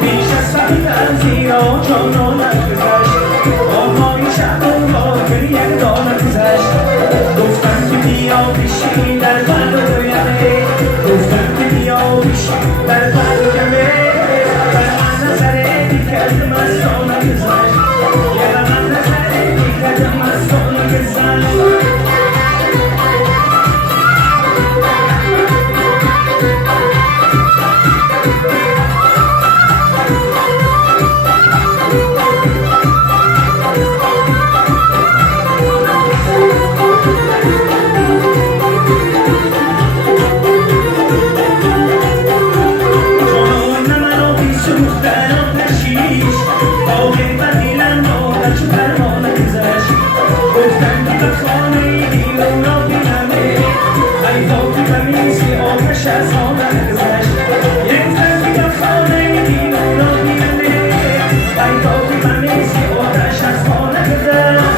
بیش از فهمیدن زیرا جانا نگذشت آهای شب با گریه دانه گذشت گفتم که بیا بشین در قلب رویمه گفتم که بیا بشین در قلب جمعه بر من نظره دیگرم از جانا گذشت بر من نظره دیگرم از جانا گذشت از آن گذشت یک زنی به خانه دیوان را بیرونه ای داغی بمیزی آتش از آن گذشت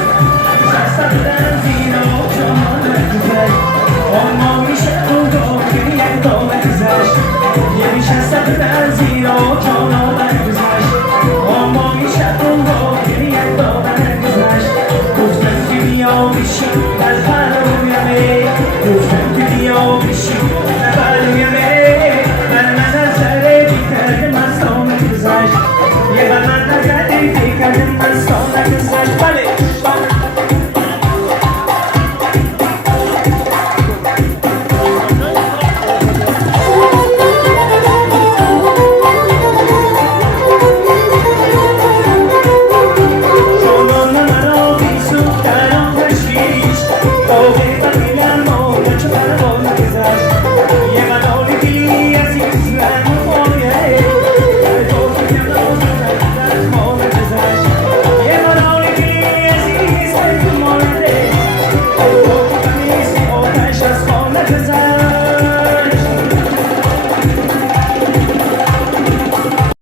شسته بودن زیرا جان گذشت آن ما میشه اون داغی یک دام گذشت یه میشسته بودن